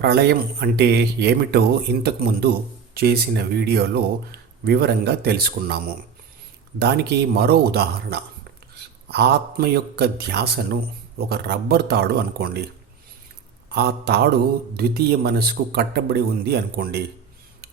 ప్రళయం అంటే ఏమిటో ఇంతకుముందు చేసిన వీడియోలో వివరంగా తెలుసుకున్నాము. దానికి మరో ఉదాహరణ. ఆత్మ యొక్క ధ్యాసను ఒక రబ్బర్ తాడు అనుకోండి. ఆ తాడు ద్వితీయ మనసుకు కట్టబడి ఉంది అనుకోండి.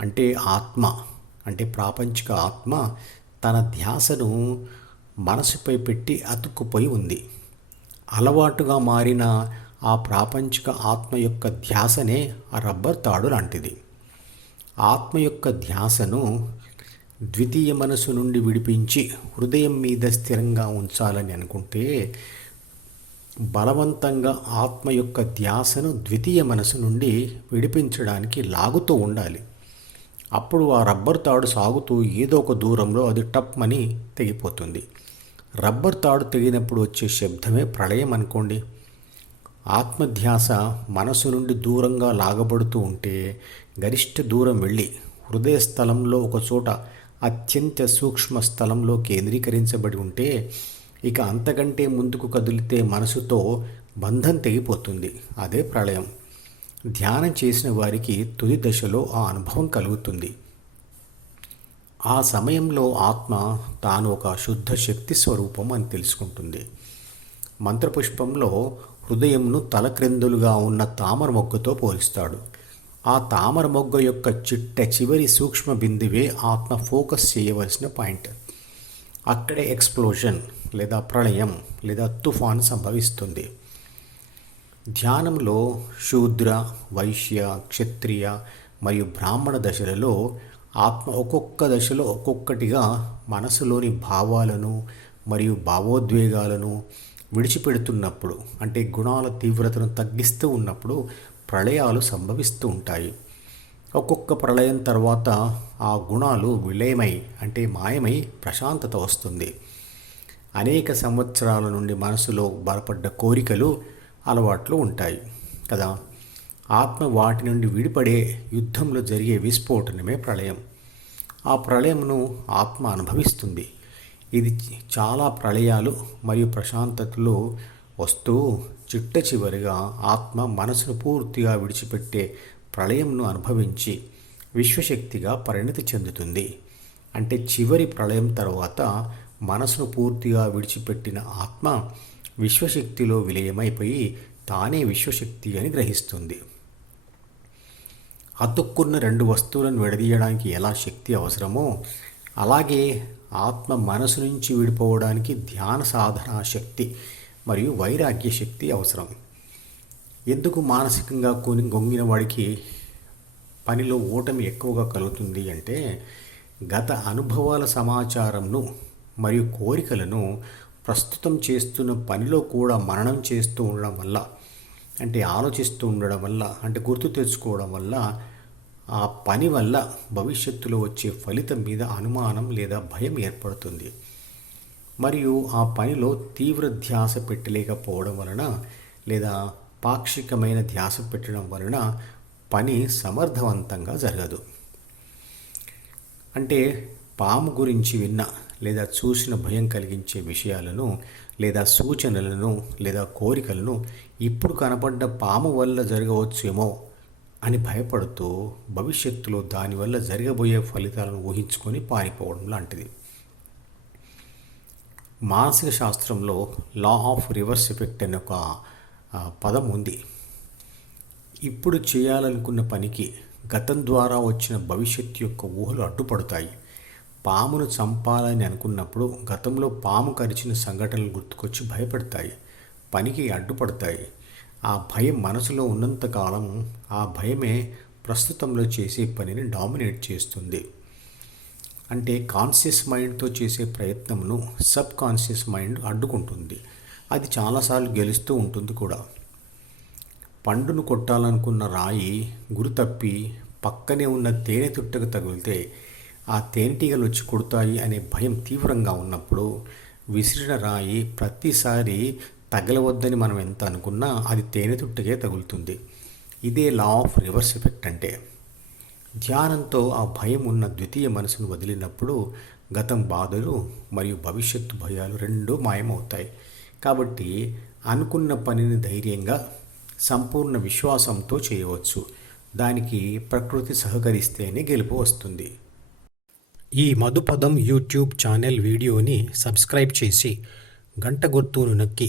అంటే ఆత్మ అంటే ప్రాపంచిక ఆత్మ తన ధ్యాసను మనసుపై పెట్టి అతుక్కుపోయి ఉంది. అలవాటుగా మారిన ఆ ప్రాపంచిక ఆత్మ యొక్క ధ్యాసనే ఆ రబ్బర్ తాడు లాంటిది. ఆత్మ యొక్క ధ్యాసను ద్వితీయ మనసు నుండి విడిపించి హృదయం మీద స్థిరంగా ఉంచాలని అనుకుంటే బలవంతంగా ఆత్మ యొక్క ధ్యాసను ద్వితీయ మనసు నుండి విడిపించడానికి లాగుతూ ఉండాలి. అప్పుడు ఆ రబ్బర్ తాడు సాగుతూ ఏదో ఒక దూరంలో అది టప్మని తెగిపోతుంది. రబ్బర్ తాడు తెగినప్పుడు వచ్చే శబ్దమే ప్రళయం అనుకోండి. ఆత్మధ్యాస మనసు నుండి దూరంగా లాగబడుతూ ఉంటే గరిష్ట దూరం వెళ్ళి హృదయ స్థలంలో ఒకచోట అత్యంత సూక్ష్మ స్థలంలో కేంద్రీకరించబడి ఉంటే ఇక అంతకంటే ముందుకు కదిలితే మనసుతో బంధం తెగిపోతుంది. అదే ప్రళయం. ధ్యానం చేసిన వారికి తుది దశలో ఆ అనుభవం కలుగుతుంది. ఆ సమయంలో ఆత్మ తాను ఒక శుద్ధ శక్తి స్వరూపం అని తెలుసుకుంటుంది. మంత్రపుష్పంలో హృదయంను తలక్రిందులుగా ఉన్న తామర మొగ్గతో పోలిస్తాడు. ఆ తామర మొగ్గ యొక్క చిట్ట చివరి సూక్ష్మ బిందువే ఆత్మ ఫోకస్ చేయవలసిన పాయింట్. అక్కడే ఎక్స్ప్లోజన్ లేదా ప్రళయం లేదా తుఫాన్ సంభవిస్తుంది. ధ్యానంలో శూద్ర వైశ్య క్షత్రియ మరియు బ్రాహ్మణ దశలలో ఆత్మ ఒక్కొక్క దశలో ఒక్కొక్కటిగా మనసులోని భావాలను మరియు భావోద్వేగాలను విడిచిపెడుతున్నప్పుడు అంటే గుణాల తీవ్రతను తగ్గిస్తూ ఉన్నప్పుడు ప్రళయాలు సంభవిస్తూ ఉంటాయి. ఒక్కొక్క ప్రళయం తర్వాత ఆ గుణాలు విలయమై అంటే మాయమై ప్రశాంతత వస్తుంది. అనేక సంవత్సరాల నుండి మనసులో బలపడ్డ కోరికలు అలవాట్లు ఉంటాయి కదా? ఆత్మ వాటి నుండి విడిపడే యుద్ధంలో జరిగే విస్ఫోటనమే ప్రళయం. ఆ ప్రళయమును ఆత్మ అనుభవిస్తుంది. ఇది చాలా ప్రళయాలు మరియు ప్రశాంతతలు వస్తూ చిట్ట చివరిగా ఆత్మ మనసును పూర్తిగా విడిచిపెట్టే ప్రళయంను అనుభవించి విశ్వశక్తిగా పరిణతి చెందుతుంది. అంటే చివరి ప్రళయం తర్వాత మనసును పూర్తిగా విడిచిపెట్టిన ఆత్మ విశ్వశక్తిలో విలయమైపోయి తానే విశ్వశక్తి అని గ్రహిస్తుంది. అతుక్కున్న రెండు వస్తువులను విడదీయడానికి ఎలా శక్తి అవసరమో అలాగే ఆత్మ మనసు నుంచి విడిపోవడానికి ధ్యాన సాధన శక్తి మరియు వైరాగ్య శక్తి అవసరం. ఎందుకు మానసికంగా కొని గొంగిన వాడికి పనిలో ఓటమి ఎక్కువగా కలుగుతుంది అంటే గత అనుభవాల సమాచారంను మరియు కోరికలను ప్రస్తుతం చేస్తున్న పనిలో కూడా మననం చేస్తూ ఉండడం వల్ల అంటే ఆలోచిస్తూ ఉండడం వల్ల అంటే గుర్తు తెచ్చుకోవడం వల్ల ఆ పని వల్ల భవిష్యత్తులో వచ్చే ఫలితం మీద అనుమానం లేదా భయం ఏర్పడుతుంది. మరియు ఆ పనిలో తీవ్ర ధ్యాస పెట్టలేకపోవడం వలన లేదా పాక్షికమైన ధ్యాస పెట్టడం వలన పని సమర్థవంతంగా జరగదు. అంటే పాము గురించి విన్న లేదా చూసిన భయం కలిగించే విషయాలను లేదా సూచనలను లేదా కోరికలను ఇప్పుడు కనపడ్డ పాము వల్ల జరగవచ్చేమో అని భయపడుతూ భవిష్యత్తులో దానివల్ల జరగబోయే ఫలితాలను ఊహించుకొని పారిపోవడం లాంటిది. మానసిక శాస్త్రంలో లా ఆఫ్ రివర్స్ ఎఫెక్ట్ అనే ఒక పదం ఉంది. ఇప్పుడు చేయాలనుకున్న పనికి గతం ద్వారా వచ్చిన భవిష్యత్తు యొక్క ఊహలు అడ్డుపడతాయి. పామును చంపాలని అనుకున్నప్పుడు గతంలో పాము కరిచిన సంఘటనలు గుర్తుకొచ్చి భయపడతాయి. పనికి అడ్డుపడతాయి. ఆ భయం మనసులో ఉన్నంతకాలం ఆ భయమే ప్రస్తుతంలో చేసే పనిని డామినేట్ చేస్తుంది. అంటే కాన్షియస్ మైండ్తో చేసే ప్రయత్నమును సబ్ కాన్షియస్ మైండ్ అడ్డుకుంటుంది. అది చాలాసార్లు గెలుస్తూ ఉంటుంది కూడా. పండును కొట్టాలనుకున్న రాయి గురి తప్పి పక్కనే ఉన్న తేనె తుట్టకు తగిలితే ఆ తేనెటీగలు వచ్చి కొడతాయి అనే భయం తీవ్రంగా ఉన్నప్పుడు విసిరిన రాయి ప్రతిసారి తగలవద్దని మనం ఎంత అనుకున్నా అది తేనె తుట్టకే తగులుతుంది. ఇదే లా ఆఫ్ రివర్స్ ఎఫెక్ట్ అంటే ధ్యానంతో ఆ భయం ఉన్న ద్వితీయ మనసును వదిలినప్పుడు గతం బాధలు మరియు భవిష్యత్తు భయాలు రెండూ మాయమవుతాయి. కాబట్టి అనుకున్న పనిని ధైర్యంగా సంపూర్ణ విశ్వాసంతో చేయవచ్చు. దానికి ప్రకృతి సహకరిస్తేనే గెలుపు వస్తుంది. ఈ మధుపదం యూట్యూబ్ ఛానల్ వీడియోని సబ్స్క్రైబ్ చేసి గంట గుర్తును నొక్కి